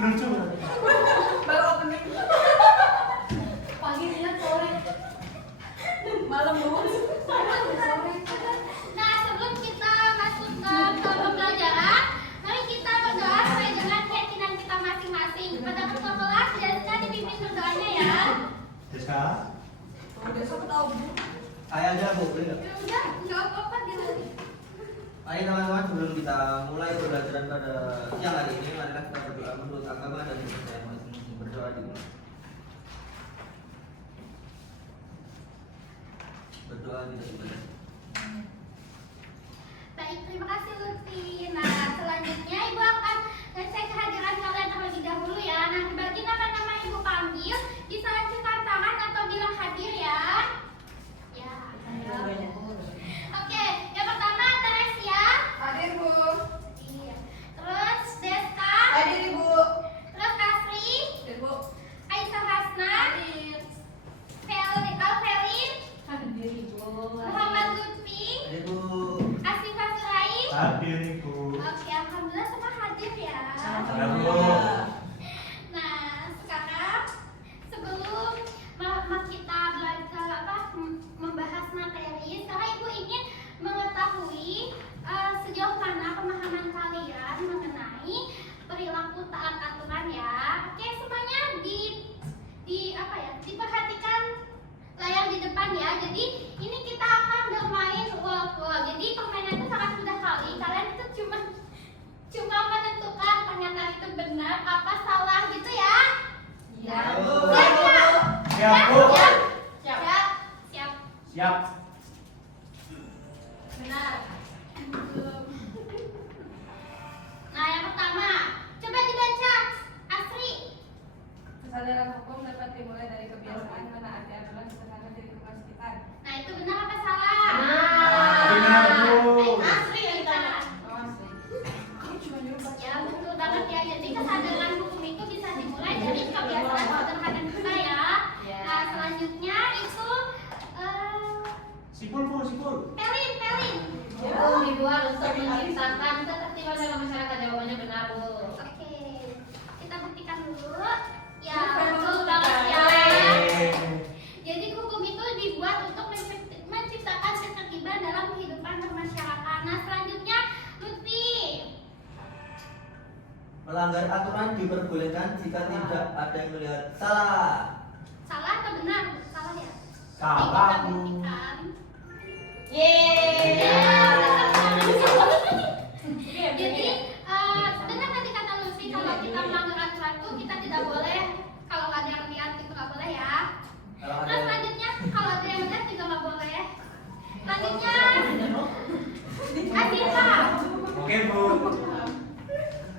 Lucu. Baru opening. Pagi lihat sore. Malam dulu. Nah, sebelum kita masuk ke pembelajaran, mari kita berdoa sesuai dengan keyakinan kita masing-masing. Kepada ketua kelas, Deska dipimpin berdoanya ya. Deska. Udah siapa tahu Bu? Ayah aja Bu, boleh nggak? Ya udah, nggak apa-apa dia. Ayo teman-teman, sebelum kita mulai pembelajaran pada siang hari ini, marilah kita berdoa menurut agama dan kepercayaan masing-masing. Berdoa dimulai. Berdoa tidak ibadah. Baik, terima kasih Lutfi. Nah, selanjutnya Ibu akan ngecek kehadiran kalian terlebih dahulu ya. Nah, dibagi nama-nama Ibu panggil, bisa acungkan tangan atau bilang hadir ya. Ya. Oke, yang pertama Teresia. Hadir Bu. Iya. Terus Deska. Hadir Ibu. Terus Kasri. Hadir Bu. Aisyah Hasna. Hadir. Alfelin. Hadir Ibu. Muhammad Lutfi. Ayo Bu. Asifah Suraim. Hadir Ibu. Oke, alhamdulillah semua hadir ya. Ada Bu. Nah, sekarang sebelum kita belajar membahas materi, sekarang Ibu ingin mengetahui sejauh mana pemahaman kalian mengenai perilaku taat aturan ya. Oke, semuanya diperhatikan layar di depan ya. Jadi ini kita akan bermain wall-wall. Jadi permainan itu sangat mudah kali. Kalian itu cuma menentukan pernyataan itu benar apa salah gitu ya. Iya. Siap Bu. Siap. Siap. Benar. Nah, yang pertama, coba dibaca. Asri. Kesadaran hukum dapat dimulai dari kebiasaan menaati aturan sederhana dari lingkungan sekitar. Nah, itu benar apa salah? Benar Bu. Asri yang ditanya. Ini cuma nyuruh Ya, betul banget ya. Jadi kesadaran hukum itu bisa dimulai dari kebiasaan sederhana kita ya. Nah, selanjutnya itu Sipul Bu, sipul. Pelin. Hukum dibuat untuk menciptakan ketertiban dalam masyarakat. Jawabannya benar Bu. Oke, kita buktikan dulu. Ya, Betul betul banget ya. Yeay. Jadi hukum itu dibuat untuk menciptakan ketertiban dalam kehidupan bermasyarakat. Nah, selanjutnya Lutfi. Melanggar aturan diperbolehkan jika tidak ada yang melihat salah. Salah atau benar? Salah ya. Salah, Jadi kita Bu. buktikan. Yeay. Jadi benar tadi kata Lutfi, kalau kita melanggar aturan itu kita tidak boleh, kalau nggak ada yang lihat itu nggak boleh ya. Kalau ada Terus selanjutnya kalau ada yang lihat juga nggak boleh. Selanjutnya Asifah. Oke Bu.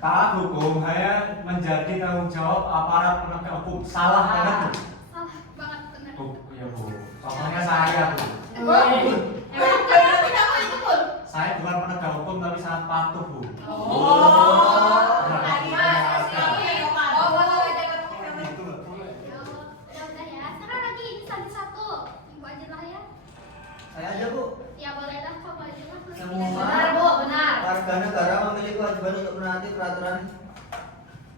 Taat hukum hanya menjadi tanggung jawab aparat penegak hukum. Salah banget Bu. Salah banget benar. Bu, ya Bu. Contohnya saya Bu. Berarti kamu itu pun. Saya bukan penegak hukum tapi sangat patuh Bu. Tadi Mas, kamu yang bawa aja ke rumah. Itu nggak boleh. Udah ya. Sekarang lagi satu-satu. Ibu aja lah ya. saya aja Bu. Ya boleh lah, kamu aja lah. Semua Benar Bu, benar. warga negara memiliki kewajiban untuk menaati peraturan.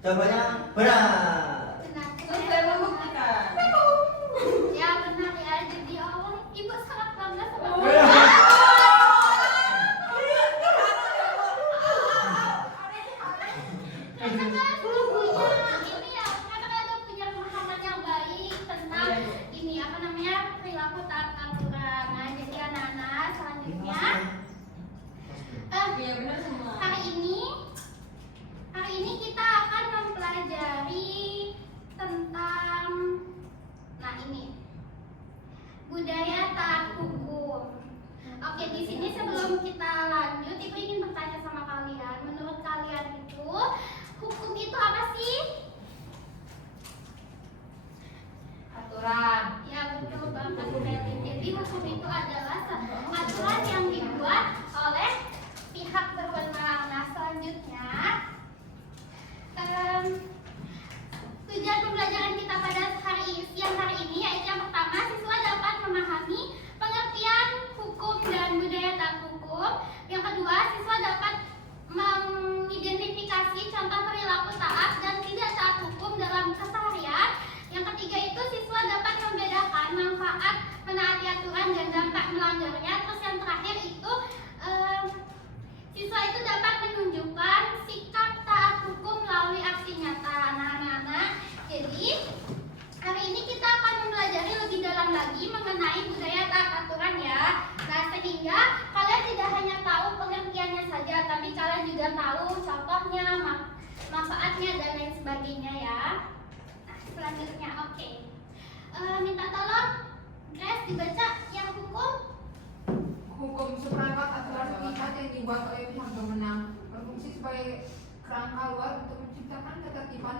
Jawabannya benar. Benar. Terus saya membuktikan. Ya benar ya. Jadi Allah, Ibu sangat bangga sama Oh, kamu. ya. Karena kalian udah punya ini ya, karena kalian udah punya pemahaman yang baik tentang ini apa namanya perilaku taat aturan. Nah, jadi anak-anak selanjutnya Iya benar semua. hari ini kita akan mempelajari tentang ini budaya taat hukum. Oke, di sini sebelum kita lanjut, Ibu ingin bertanya sama kalian. Menurut kalian itu hukum itu apa sih? Aturan. Ya betul banget Melin. Jadi hukum itu adalah aturan yang dibuat oleh pihak berwenang. Nah, selanjutnya tujuan pembelajaran kita pada siang hari ini yaitu yang pertama, siswa dapat memahami pengertian hukum dan budaya taat hukum. lagi mengenai budaya taat aturan ya. Nah, sehingga kalian tidak hanya tahu pengertiannya saja, tapi kalian juga tahu contohnya, manfaatnya dan lain sebagainya ya. Nah, selanjutnya oke. Minta tolong Grace dibaca yang hukum. Hukum seperangkat aturan mengikat yang dibuat oleh pihak berwenang berfungsi sebagai kerangka luar untuk menciptakan ketertiban,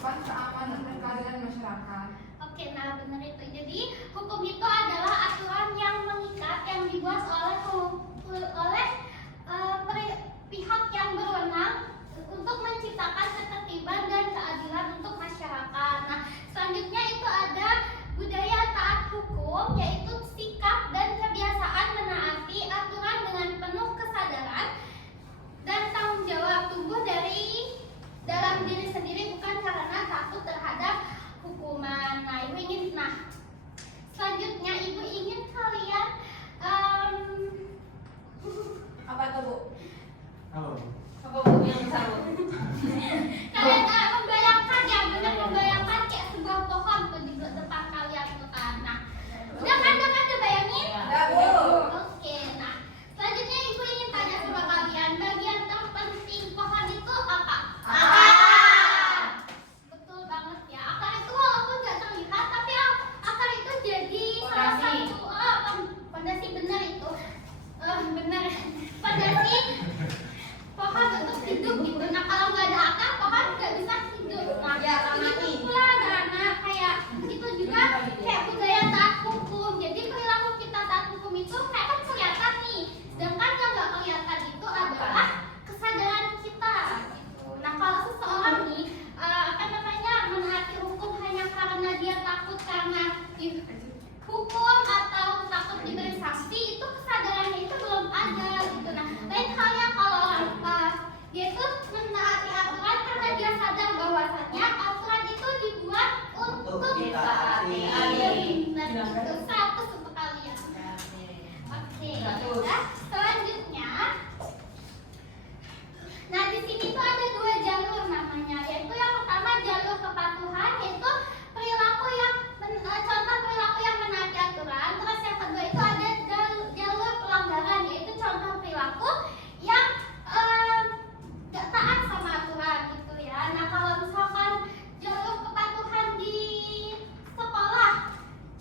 keamanan dan keadilan masyarakat. Oke, nah benar itu. Jadi hukum itu adalah aturan yang mengikat yang dibuat oleh pihak yang berwenang untuk menciptakan ketertiban dan keadilan untuk masyarakat. Nah, selanjutnya itu ada budaya taat hukum, yaitu sikap dan kebiasaan menaati aturan dengan penuh kesadaran dan tanggung jawab tumbuh dari dalam diri sendiri, bukan karena takut terhadap hukuman. Nah, selanjutnya ibu ingin kalian Apa tuh, Bu? Halo. Apa Bu yang besar, Bu? kalian membayangkan ya, benar membayangkan kayak sebuah pohon tuh di depan kalian tuh kan. Nah, udah kan bayangin? Ada, Bu. Oke, nah selanjutnya ibu ingin tanya sama kalian, bagian terpenting pohon itu apa? Akar. Betul banget ya. Akar itu walaupun nggak terlihat, tapi akar itu jadi salah Fondasi. satu fondasi, benar itu. Benar. Fondasi pohon untuk hidup gitu. Nah, kalau nggak ada akar, pohon nggak bisa hidup. Nah, Ya, begitu mati. pula karena kayak itu juga kayak budaya taat hukum. Jadi perilaku kita taat hukum itu kayak kan kelihatan nih. Sedangkan yang nggak kelihatan itu adalah kesadaran kita gitu. Nah, kalau seseorang nih menaati hukum hanya karena dia takut karena hukum atau takut diberi sanksi, itu kesadarannya itu belum ada gitu. Nah, lain halnya kalau dia itu menaati aturan karena dia sadar bahwasannya aturan itu dibuat untuk ditaati. Nah, itu 100 untuk kalian. Oke, nah, selanjutnya. Nah, di sini tuh ada 2 jalur namanya, yaitu yang pertama jalur kepatuhan, yaitu perilaku yang contoh perilaku yang menaati aturan. Terus yang kedua itu ada jalur pelanggaran, yaitu contoh perilaku yang gak taat sama aturan gitu ya. Nah, kalau misalkan jalur kepatuhan di sekolah,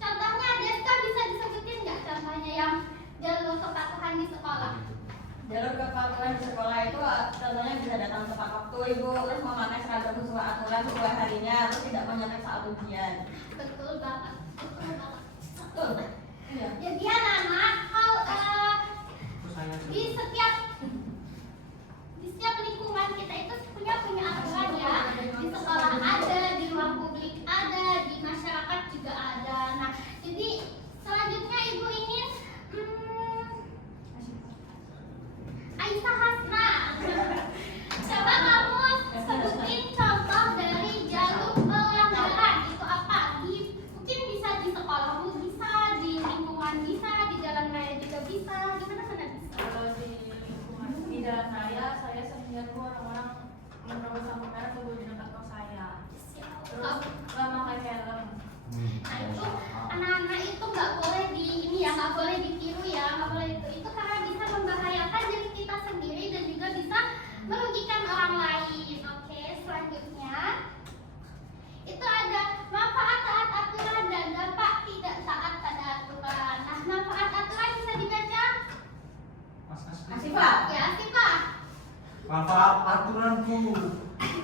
contohnya Deska bisa disebutin nggak contohnya yang jalur kepatuhan di sekolah? Jalur kepatuhan di sekolah itu contohnya bisa datang tepat waktu, Ibu, terus memakai seragam sesuai aturan sesuai harinya, terus tidak menyontek saat ujian. Betul banget, betul banget. Betul. Iya. Jadi anak-anak, Terus saya di setiap lingkungan kita itu punya aturan ya. Di sekolah ada, di ruang publik ada, di masyarakat juga ada. Nah, jadi selanjutnya ibu ingin Aisyah Hasna. Coba kamu sebutin contoh dari jalur pelanggaran itu apa? Mungkin bisa di sekolahmu, bisa di lingkungan, bisa di jalan raya juga bisa. Gimana bisa? Kalau di lingkungan di jalan raya, saya sering lihat orang-orang menerobos lampu merah tunggu di dekat kos saya. Terus nggak pakai helm. Nah, itu anak-anak itu nggak boleh nggak boleh ditiru ya, nggak boleh itu karena bisa membahayakan diri kita sendiri dan juga bisa merugikan orang lain. Oke, selanjutnya itu ada manfaat taat aturan dan dampak tidak taat pada aturan. Nah, manfaat aturan bisa dibaca? Mas Asfi. Asifah. Ya, Asifah. Manfaat aturanku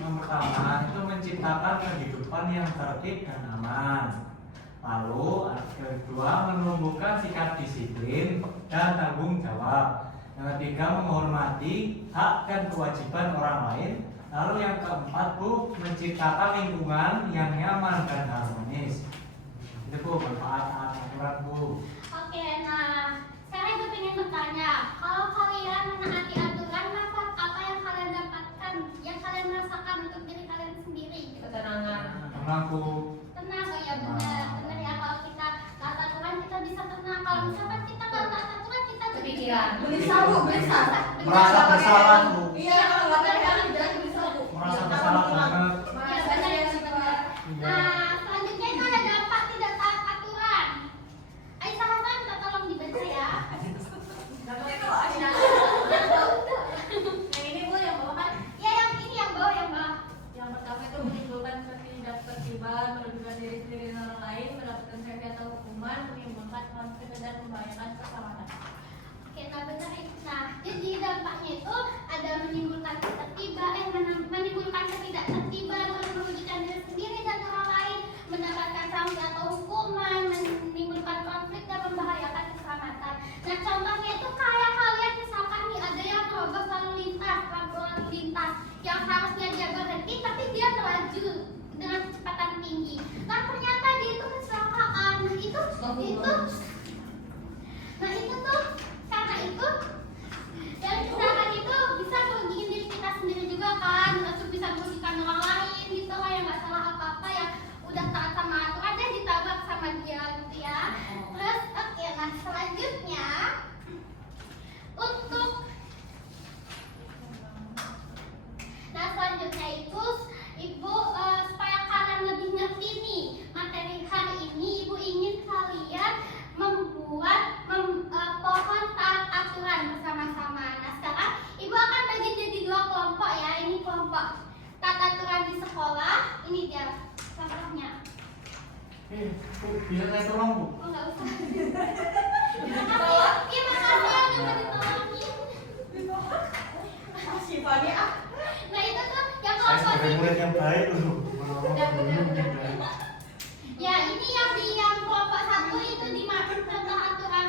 yang pertama itu menciptakan kehidupan yang tertib dan aman. Lalu kedua menumbuhkan sikap disiplin dan tanggung jawab. Yang ketiga menghormati hak dan kewajiban orang lain. Lalu yang keempat Bu, menciptakan lingkungan yang nyaman dan harmonis. Itu Bu manfaat aturan Bu. Oke, nah sekarang ibu pengen bertanya, kalau kalian menaati aturan, manfaat apa yang kalian dapatkan, yang kalian rasakan untuk diri kalian sendiri? Ketenangan. Tenangku. Tenang, oh ya benar ya, kalau kita taat aturan kita bisa tenang. Kalau misalkan kita nggak taat aturan kita Kepikiran. Gelisah, Bu, gelisah. Merasa bersalah Bu. Iya, kalau nggak pakai helm jangan gelisah, Bu. Merasa bersalah banget. Ya benar ya benar. Nah selanjutnya itu ada lintas yang seharusnya dia berhenti tapi dia melaju dengan kecepatan tinggi. Nah ternyata dia itu kecelakaan. Nah itu tuh karena itu yang kecelakaan itu bisa merugikan diri kita sendiri juga kan, terus bisa merugikan orang lain gitu lah yang nggak salah apa-apa yang udah taat sama aturan aja ditabrak sama dia gitu ya. Terus oke, nah selanjutnya untuk itu ibu supaya kalian lebih ngerti nih materi hari ini, ibu ingin kalian membuat pohon taat aturan bersama-sama. Nah sekarang ibu akan bagi jadi 2 kelompok ya. Ini kelompok taat aturan di sekolah, ini dia contohnya. Bisa saya tolong Bu? Oh nggak usah. Makasih, makasih udah ditolongin. Nah itu tuh yang Saya kelompok sebagai murid yang baik loh. ya ini yang kelompok 1 itu di contoh aturan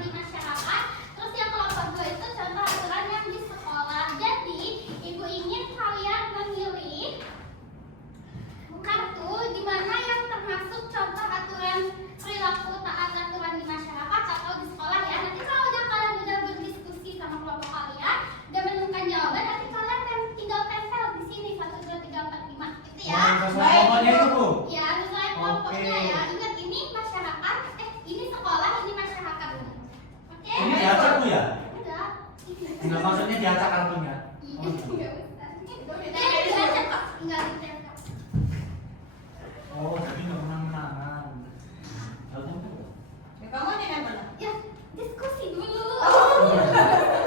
di masyarakat. Terus yang kelompok 2 itu contoh aturan yang di sekolah. Jadi ibu ingin kalian memilih kartu di mana yang termasuk contoh aturan perilaku taat aturan di masyarakat atau di sekolah ya. Nanti kalau kalian udah berdiskusi sama kelompok kalian, udah menemukan jawaban, nanti kalian tinggal tempel di sini 1, 2, 3, 4, 5 gitu ya. Kelompoknya itu Bu? Ya, sesuai kelompoknya ya. Ingat ini masyarakat, ini sekolah, ini masyarakat. Oke? Ini diacak Bu ya? Enggak. Enggak, maksudnya diacak kartunya. Iya, Oh, gitu. enggak usah. Ini diacak kok. Enggak ditempel. Oh, jadi nggak menang-menangan. Kamu nih yang mana? Ya, diskusi dulu.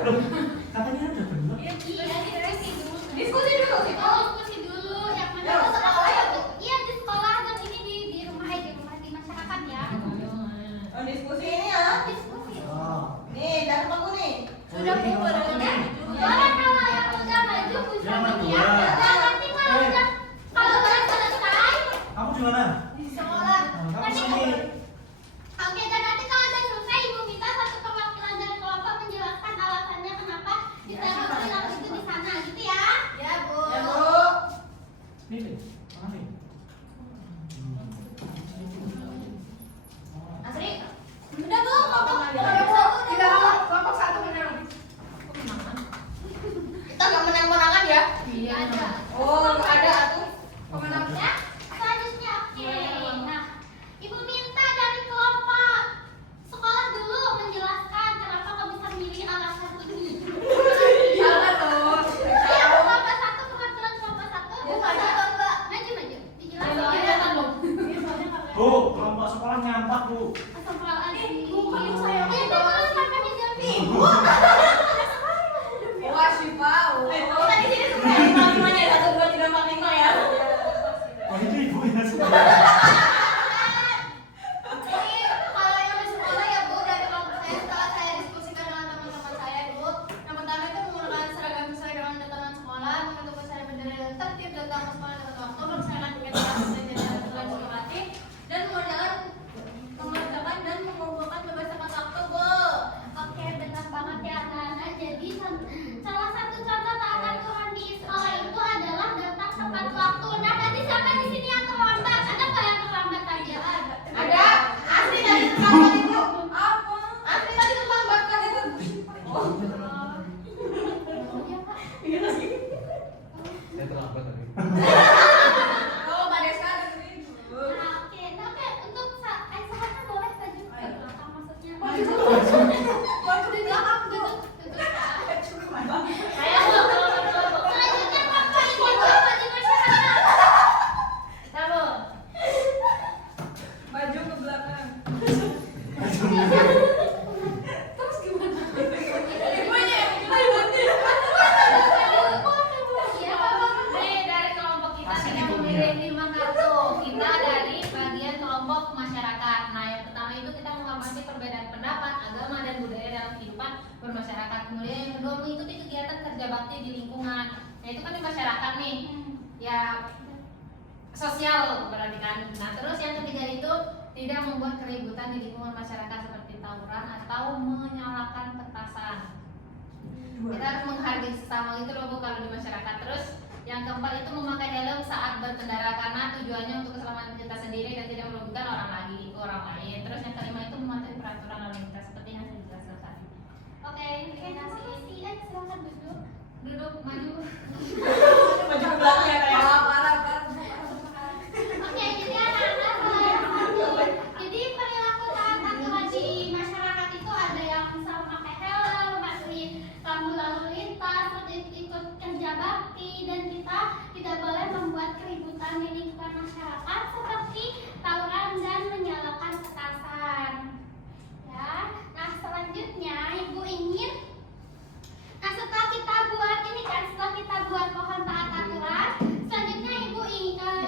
Loh, katanya udah bener. Iya, diskusi dulu. Diskusi dulu sih. Oh, diskusi dulu. Yang mana? Ya, sekolah ya, Bu? Iya, di sekolah dan ini di rumah aja, di masyarakat ya. Oh, diskusi ini ya. Diskusi. Oh. Nih, dari kamu nih. Sudah Bu, ya. Boleh kalau yang udah maju bisa Jangan nih dua. ya. Udah nanti kalau udah selesai. Kamu di mana? Di sekolah. Kamu Nanti sini. Oke, dan nanti kalau udah selesai ibu minta satu perwakilan dari kelompok menjelaskan alasannya kenapa ditaruh perilaku itu di sana gitu ya. Ya Bu. Ya, Bu. Nih, nih. Mana nih? Asri. Udah Bu, kelompok Kelompok satu menang. Kita nggak menang-menangan ya? Iya ada. Oh, ada tuh. Ya, selanjutnya oke. Nah, ibu minta dari kelompok sekolah dulu menjelaskan kenapa kok bisa milih alasan ini. Jangan tuh. Ayo kelompok 1, perwakilan kelompok 1. Maju. Dijelaskan. Bu, kelompok sekolah nyampak Bu. Astagfirullahaladzim. Iya, terus makanya jangan. Wah, Syifa. Kita di sini semua ya, 5-5-nya, 1, 2, 3, 4, 5 ya. Oh, itu ibunya semua. Ini kalau yang di sekolah ya Bu, dari kelompok saya setelah saya diskusikan dengan teman-teman saya Bu, yang pertama itu menggunakan seragam sesuai dengan ketentuan sekolah, membentuk busana bendera tertib, datang ke sekolah tepat waktu, melaksanakan kegiatan dan aturan sistematik, dan mengerjakan dan mengumpulkan bebas tepat waktu Bu. Oke, benar banget ya anak-anak. Jadi salah satu contoh taat aturan di sekolah itu adalah datang tepat waktu. Nah, nanti siapa di sini yang terlambat? Ada nggak yang terlambat tadi? Ada. Asri dari kelompok itu. Apa? Asri tadi terlambat kan itu. Iya, Pak. Saya terlambat tadi. Oh, Mbak Deska dari itu. Nah, oke. Nah, oke, untuk sekarang boleh saja ke belakang maksudnya. Waduh, Di belakang duduk. saya mau kelompok. Selanjutnya apa ini coba di masyarakat? Kamu. Maju ke belakang. Terus gimana? Ibunya. Iya, Bapak. Nih dari kelompok kita tidak memilih 5 kartu. Kita dari bagian kelompok masyarakat. Nah yang pertama itu kita menghormati perbedaan pendapat, agama dan budaya dalam kehidupan bermasyarakat. Kemudian yang kedua mengikuti kegiatan kerja bakti di lingkungan. Nah itu kan di masyarakat nih. Ya sosial berarti kan. Nah terus yang ketiga itu tidak membuat keributan di lingkungan masyarakat seperti tawuran atau menyalakan petasan. Kita harus menghargai sesama gitu loh Bu kalau di masyarakat masyarakat. Terus yang keempat itu memakai helm saat berkendara karena tujuannya untuk keselamatan kita sendiri dan tidak merugikan orang lain. Terus yang kelima itu mematuhi peraturan lalu lintas seperti yang saya jelaskan tadi. Oke, terima kasih. Silakan duduk. Duduk maju. Maju ke belakang ya kayak. Oke, jadi anak-anak jadi perilaku taat aturan di masyarakat itu ada yang misal memakai helm, mematuhi rambu lalu lintas, ikut kerja bakti, dan kita tidak boleh membuat keributan di lingkungan masyarakat seperti tawuran dan menyalakan petasan. Ya, nah selanjutnya ibu ingin, nah setelah kita buat ini kan, setelah kita buat pohon taat aturan, selanjutnya ibu ingin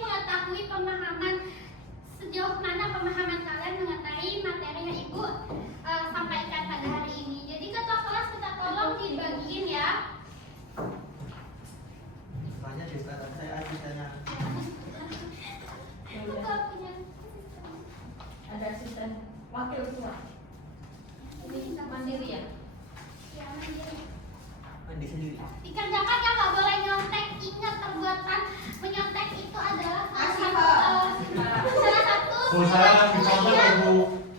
mengetahui pemahaman sejauh mana pemahaman kalian mengenai materi yang ibu sampaikan pada hari ini. Jadi ketua kelas kita tolong dibagiin ya. Banyak di sekarang saya asistennya. Ibu kalau punya Ada asisten wakil ketua. ini kita Mandiri ya? ya mandiri. Mandi sendiri. Dikerjakan ya, nggak boleh nyontek. Ingat perbuatan menyontek itu adalah salah satu Bu, saya dicontoh ya, Bu.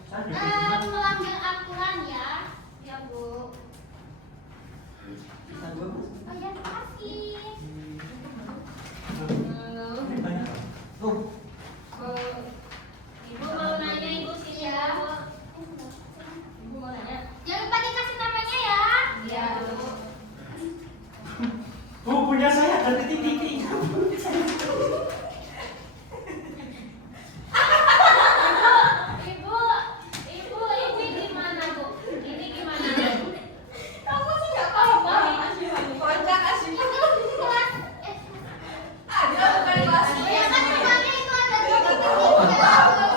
Saya dicontoh. melanggar aturan ya. Ya Bu. Bisa dua mas. Oh ya, terima kasih. Ini banyak. Oh, Ibu mau nanya ibu sini ya. Ibu mau nanya. Jangan lupa dikasih namanya ya. Iya Bu. Bu, punya saya ada titik-titik. Ibu ini gimana Bu? Ini gimana? Kamu sih nggak tahu Kocak asli. Kelas Ada bukan kelas. ya kan namanya itu ada titik-titik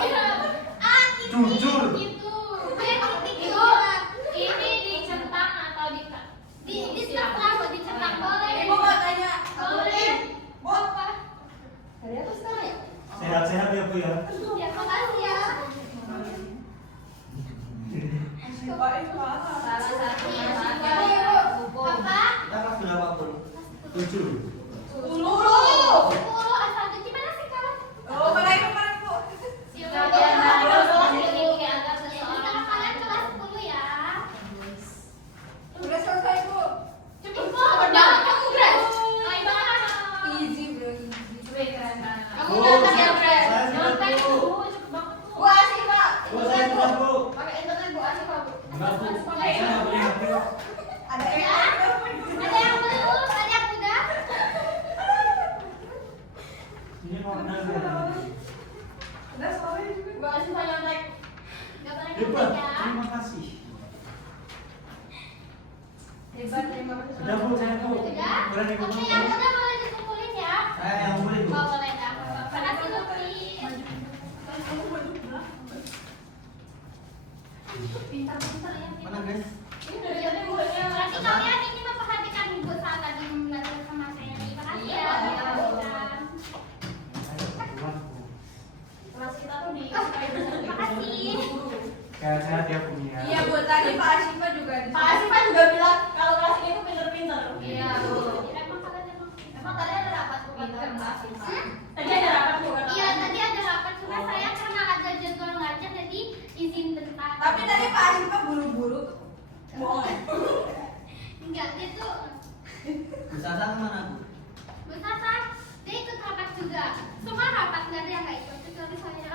ya. Titik Jujur. gitu. Dia titik Ibu, itu. ini dicentang atau Dicetak, dicetak boleh. Ibu mau tanya. Boleh. Bu, Apa? dari atas sekarang ya? Sehat-sehat ya, Bu ya. Ya, makasih ya. Coba itu salah satu Ibu. hukum. Apa? kita kelas berapa pun? 7. 10 asal gimana sih kalian? Oh, mana itu mana Bu? Kalian harus memiliki agar Jadi seseorang sama kalian kelas 10 ya. Udah selesai Bu. Cepet banget kamu, Bray. Baik banget. Easy bro, easy. Wih, keren banget. Kamu Bu, udah saya Bray. Nyontek sudah, Bu. Bu, cepet banget Bu. Bu asik Pak. Bu, saya sudah, Bu. Pakai internet Bu asik Pak Bu. Enggak, Bu. Saya nggak boleh HP. Ada Ya. yang Ada yang belum, ada yang udah. Ini modal ya. Udah sore juga. Bu Asifah nyontek. Gak boleh Hebat. nyontek ya. Terima kasih. Hebat, terima kasih. Sudah, Bu, saya, Bu. Udah? Kurang ikut, Oke, Bu. yang udah boleh dikumpulin ya. Saya yang boleh bu. Oh, boleh dah. Makasih Lutfi. Pintar-pintar ya. Mana guys? Ini dari tadi Bu ini yang Berarti kalian ini memperhatikan ibu saat tadi belajar sama saya. Terima kasih ya. Iya. Saya duluan, Bu. kelas kita tuh di Terima kasih. Sehat-sehat ya, Bu ya. Iya Bu, tadi Pak Asyifa juga di Pak Asifah juga bilang kalau kelas ini tuh pinter-pinter. Iya, Bu. Emang kalian Emang tadi ada rapat Bu kata Pinter. Pak Asifah. Tadi ada rapat Bu kata. Iya, tadi ada rapat cuma saya karena ada jadwal ngajar jadi izin bentar. Tapi tadi Pak Asyifa buru-buru tuh. Bohong. Enggak, dia tuh Bu Sasa kemana bu? Bu Sasa, dia ikut rapat juga. Semua rapat nggak ada yang nggak ikut kecuali saya.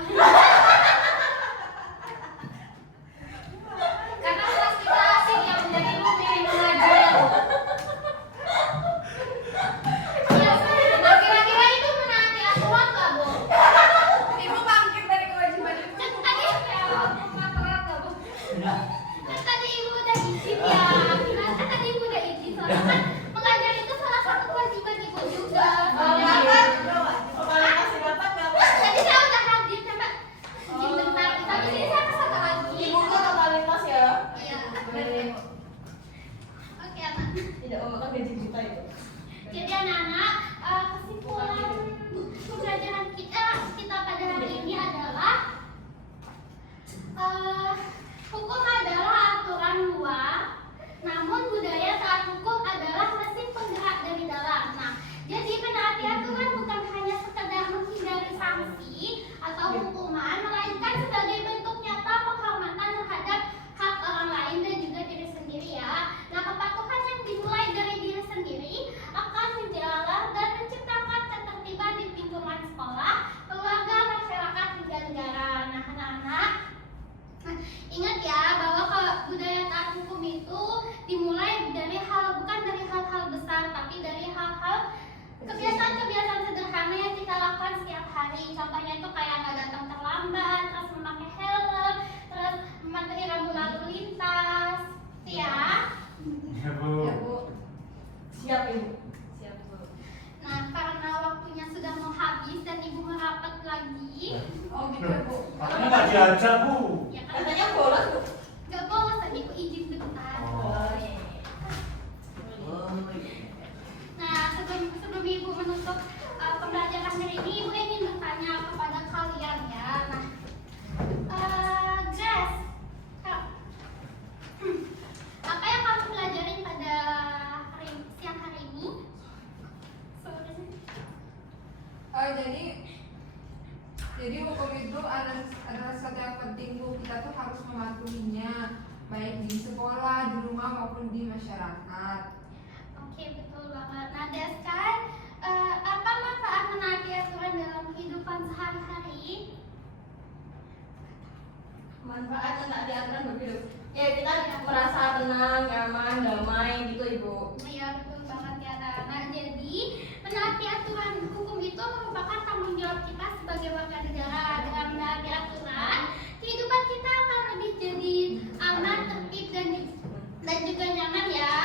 Karena kelas kita asik yang menjadi lumir mengajar. Iya, nah kira-kira itu menaati aturan nggak, Bu? Ibu bangkit dari kewajiban ibu. Kan tadi Aturan nggak Bu? Enggak. kan tadi ibu udah izin ya. Kan tadi ibu udah izin. Soalnya kan mengajar itu salah satu kewajiban ibu juga. Iya. Soalnya Kalau kasih dapat nggak Bu? tadi saya udah hadir sama izin bentar. Tapi ini saya kesana lagi. Ibu tuh totalitas ya. Iya. Boleh. Oke, anak. Tidak memakan gaji kita itu. Jadi anak-anak, kesimpulan pembelajaran kita pada hari ini adalah hukum adalah aturan luar, namun budaya taat hukum adalah Siap ibu. Siap bu. Nah, karena waktunya sudah mau habis dan ibu merapat lagi, Oh gitu ya bu. Makanya nggak diajak bu. ya kan? Katanya bolos bu. Gak bolos tadi ibu izin bentar. Oh iya. Nah, sebelum ibu menutup pembelajaran hari ini, ibu ingin bertanya kepada kalian ya. Nah, Grace, apa yang kamu pelajarin pada siang hari ini? Jadi hukum itu adalah sesuatu yang penting bu. Kita tuh harus mematuhinya, baik di sekolah, di rumah maupun di masyarakat. Oke, betul banget. Nah, Deskai, apa manfaat menaati aturan dalam kehidupan sehari-hari? Manfaat menaati aturan berhidup. Ya kita merasa tenang, nyaman, damai gitu ibu. Iya, betul banget ya. Nah, jadi menaati aturan hukum itu merupakan tanggung jawab kita sebagai warga negara. Dengan menaati aturan, kehidupan kita akan lebih jadi aman, tertib dan juga nyaman ya.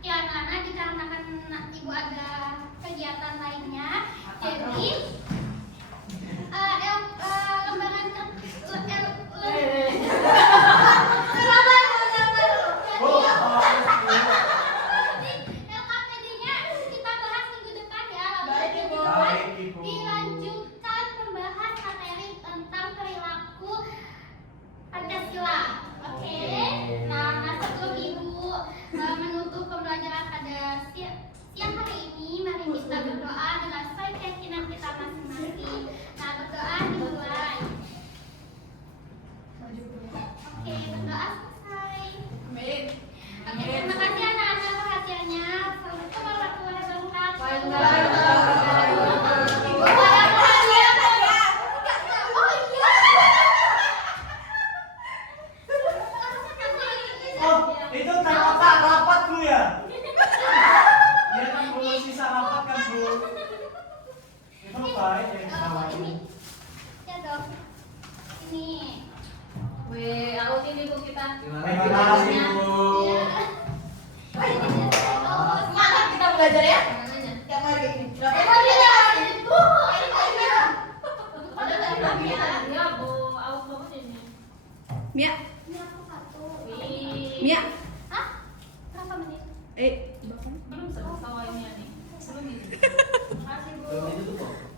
Ya, karena dikarenakan ibu ada kegiatan lainnya, jadi lembaran LKPD-nya kita bahas minggu depan ya. Baik, Ibu. Baik, Ibu. Dilanjutkan membahas materi tentang perilaku Pancasila. Oke. Nah, sebelum ibu menutup pembelajaran pada siang hari ini, mari kita berdoa dengan sesuai keyakinan kita masing-masing. Nah, berdoa dimulai. Oke, berdoa selesai. Amin. Oke, terima kasih anak-anak perhatiannya. Assalamualaikum warahmatullahi wabarakatuh. Waalaikumsalam. Ibu, saya perhatian ya. Oh iya. Oh, itu ternyata rapat bu ya? Dia kan belum sisa rapat kan bu? Itu baik ya Ini, kawan. ya dong. Ini. Weh, aku sini bu kita. Terima kasih bu. Ya. Oh, Semangat kita belajar ya. Tiap hari ini. Emang dia bu. Ada tadi kami ya. Iya bu, aku kamu sini. Mia, ini aku satu. Wih. Mia, Hah? Berapa menit? eh, Belum